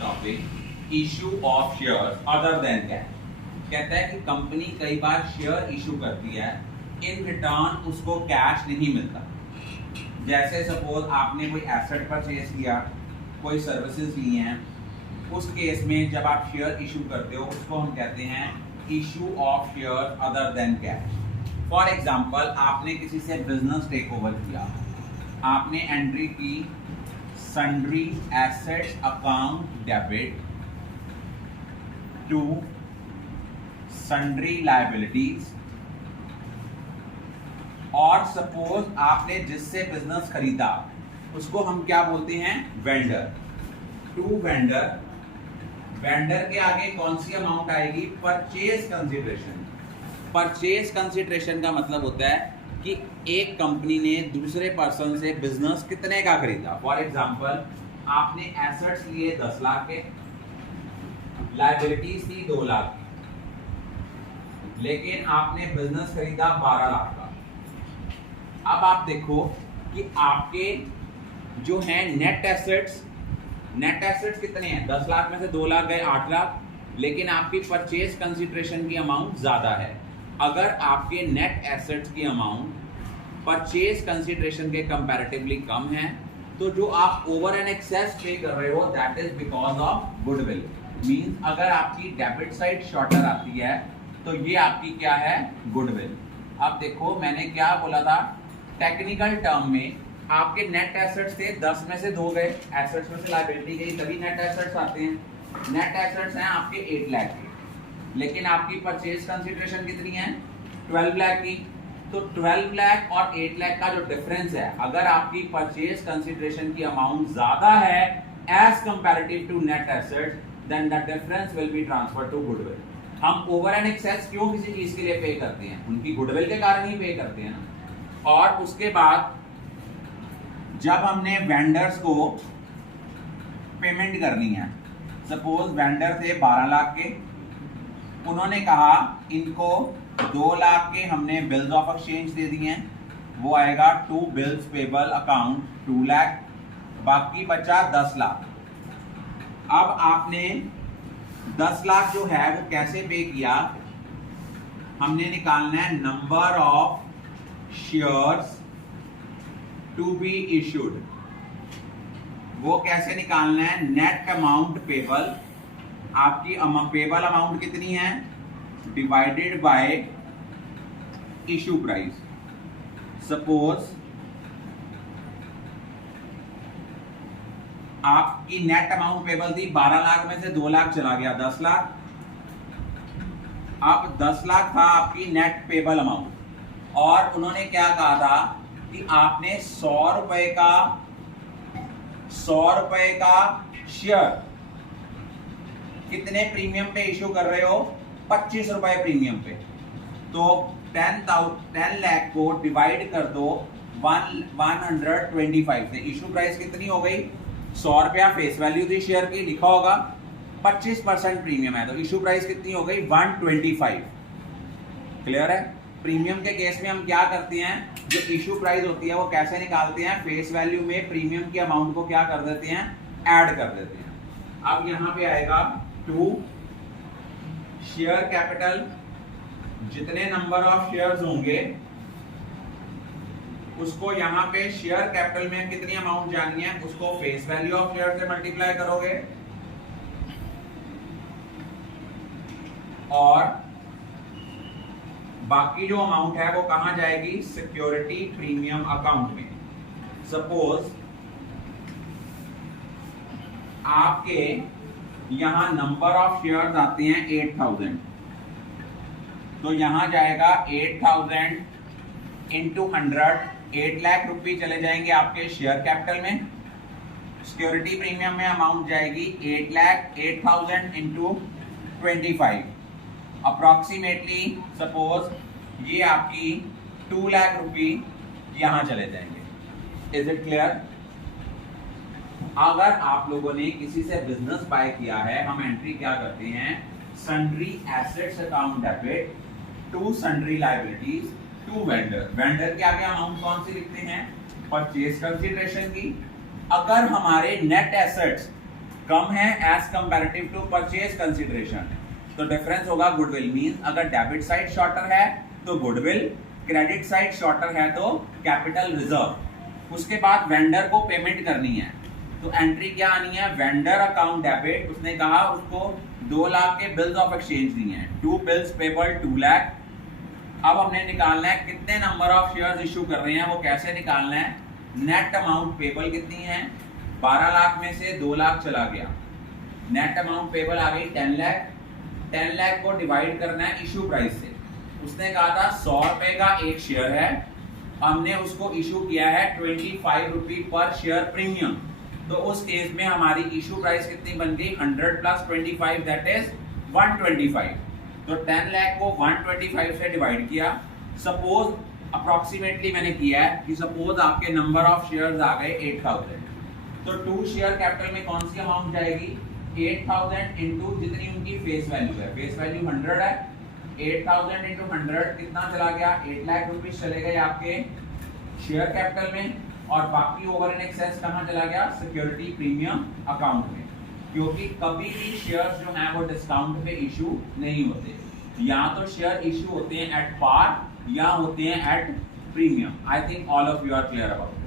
Topic issue of share other than cash. कहता है कि कंपनी कई बार शेयर इशू करती है, इन रिटर्न उसको कैश नहीं मिलता। जैसे सपोज आपने कोई एसेट परचेज किया, कोई सर्विसेज ली हैं, उस केस में जब आप शेयर इशू करते हो उसको हम कहते हैं issue of share other than cash. For example, आपने किसी से बिजनेस टेक ओवर किया, आपने एंट्री की sundry assets account debit to sundry liabilities, और सपोज आपने जिससे बिजनेस खरीदा उसको हम क्या बोलते हैं, वेंडर। टू वेंडर, वेंडर के आगे कौन सी अमाउंट आएगी, परचेज कंसिडरेशन। परचेज कंसिडरेशन का मतलब होता है कि एक कंपनी ने दूसरे पर्सन से बिजनेस कितने का खरीदा। फॉर एग्जांपल, आपने एसेट्स लिए 10 लाख के, लायबिलिटीज थी 2 लाख की, लेकिन आपने बिजनेस खरीदा 12 लाख का। अब आप देखो कि आपके जो है नेट एसेट्स कितने हैं, 10 लाख में से 2 लाख गए 8 लाख, लेकिन आपकी परचेज कंसिडरेशन की अमाउंट ज्यादा है। अगर आपके नेट एसेट्स की अमाउंट परचेज कंसिडरेशन के कंपैरेटिवली कम है, तो जो आप ओवर एंड एक्सेस पे कर रहे हो that is because of goodwill. Means अगर आपकी डेबिट साइड शॉर्टर आती है तो ये आपकी क्या है, गुडविल। अब देखो मैंने क्या बोला था, टेक्निकल टर्म में आपके नेट एसेट्स थे, 10 में से 2 गए, एसेट्स में से लायबिलिटी गई, तभी नेट एसेट्स आते हैं। नेट एसेट्स हैं आपके 8 लाख के, लेकिन आपकी परचेज कंसिडरेशन कितनी है, 12 लाख की। तो 12 लाख और 8 लाख का जो डिफरेंस है, अगर आपकी परचेज कंसिडरेशन की अमाउंट ज्यादा है as comparative to net assets, then the difference will be transferred to goodwill. हम ओवर एंड एक्सेस क्यों किसी चीज के लिए पे करते हैं, उनकी गुडविल के कारण ही पे करते हैं ना। और उसके बाद जब हमने वेंडर्स को पेमेंट करनी है, सपोज वेंडर थे 12 लाख के, उन्होंने कहा इनको 2 लाख के हमने बिल्स ऑफ एक्सचेंज दे दिए हैं, वो आएगा to bills payable account 2 lakh, बाकी बचा 10 लाख। अब आपने 10 लाख जो है वो कैसे पे किया, हमने निकालना है number of shares to be issued. वो कैसे निकालना है, नेट अमाउंट पेबल, आपकी पेबल अमाउंट कितनी है, divided by issue price. Suppose आपकी नेट अमाउंट पेबल थी 12 लाख में से 2 लाख चला गया 10 लाख। अब 10 लाख था आपकी नेट पेबल अमाउंट, और उन्होंने क्या कहा था कि आपने 100 रुपए का शेयर कितने प्रीमियम पे इशू कर रहे हो, 25 रुपए प्रीमियम पे। तो 10 लाख को डिवाइड कर दो 125 से, इशू प्राइस कितनी हो गई, 100 रुपया फेस वैल्यू थी शेयर की, लिखा होगा 25% प्रीमियम है, तो इशू प्राइस कितनी हो गई, 125। क्लियर है। प्रीमियम के केस में हम क्या करते हैं, जो इशू प्राइस होती है वो कैसे निकालते हैं, फेस वैल्यू में प्रीमियम की अमाउंट को क्या कर देते हैं, ऐड कर देते हैं। अब यहां पे आएगा टू शेयर कैपिटल, जितने नंबर ऑफ शेयर्स होंगे उसको यहाँ पे शेयर कैपिटल में कितनी अमाउंट जानी है, उसको फेस वैल्यू ऑफ शेयर से मल्टीप्लाई करोगे, और बाकी जो अमाउंट है वो कहां जाएगी, सिक्योरिटी प्रीमियम अकाउंट में। सपोज आपके यहां नंबर ऑफ शेयर्स आते हैं 8000, तो यहां जाएगा 8000 इंटू 100, 8 लाख रुपए चले जाएंगे आपके शेयर कैपिटल में। सिक्योरिटी प्रीमियम में अमाउंट जाएगी 8 लाख, 8000 इंटू 25, अप्रोक्सीमेटली सपोज ये आपकी 2 लाख रुपए यहां चले जाएंगे। Is it clear. अगर आप लोगों ने किसी से बिजनेस बाय किया है, हम एंट्री क्या करते हैं, sundry assets account debit to sundry liabilities to vendor. Vendor के आगे अमाउंट कौन सी लिखते हैं, परचेज कंसिडरेशन की। अगर हमारे नेट एसेट्स कम है as comparative to purchase consideration, तो डिफरेंस होगा गुडविल। मींस अगर डेबिट साइड शॉर्टर है तो गुडविल, क्रेडिट साइड शॉर्टर है तो कैपिटल रिजर्व। उसके बाद वेंडर को पेमेंट करनी है, तो एंट्री क्या आनी है, वेंडर अकाउंट डेबिट। उसने कहा उसको 2 लाख के बिल्स ऑफ एक्सचेंज दिए हैं, 2 बिल्स पेबल 2 लाख। अब हमने निकालना है कितने नंबर ऑफ शेयर्स इशू कर रहे हैं, वो कैसे निकालना है, नेट अमाउंट पेबल कितनी है, 12 लाख में से 2 लाख चला गया, नेट अमाउंट पेबल आ गई 10 लाख। 10 लाख को डिवाइड करना है इशू प्राइस से। उसने कहा था 100 रुपए का एक शेयर है, हमने उसको इशू किया है 25 रुपी पर शेयर प्रीमियम, तो उस केस में हमारी इशू प्राइस कितनी बन गई, 100 प्लस 25 दैट इज 125। तो 10 लाख को 125 से डिवाइड किया। सपोज अप्रोक्सीमेटली मैंने किया है कि सपोज आपके नंबर ऑफ शेयर्स आ गए 8000, तो 2 शेयर कैपिटल में कौन सी अमाउंट जाएगी, 8000 इंटू जितनी उनकी फेस वैल्यू है, फेस वैल्यू 100 है, 8000 इंटू 100 कितना चला गया, 8 लाख रुपीज चले गए आपके शेयर कैपिटल में, और बाकी ओवर इन एक्सेस कहाँ चला गया, सिक्योरिटी प्रीमियम अकाउंट में। क्योंकि कभी भी शेयर्स जो हैं वो डिस्काउंट पे इशू नहीं होते, या तो शेयर इशू होते हैं एट पार या होते हैं at premium. I think all of you are clear about.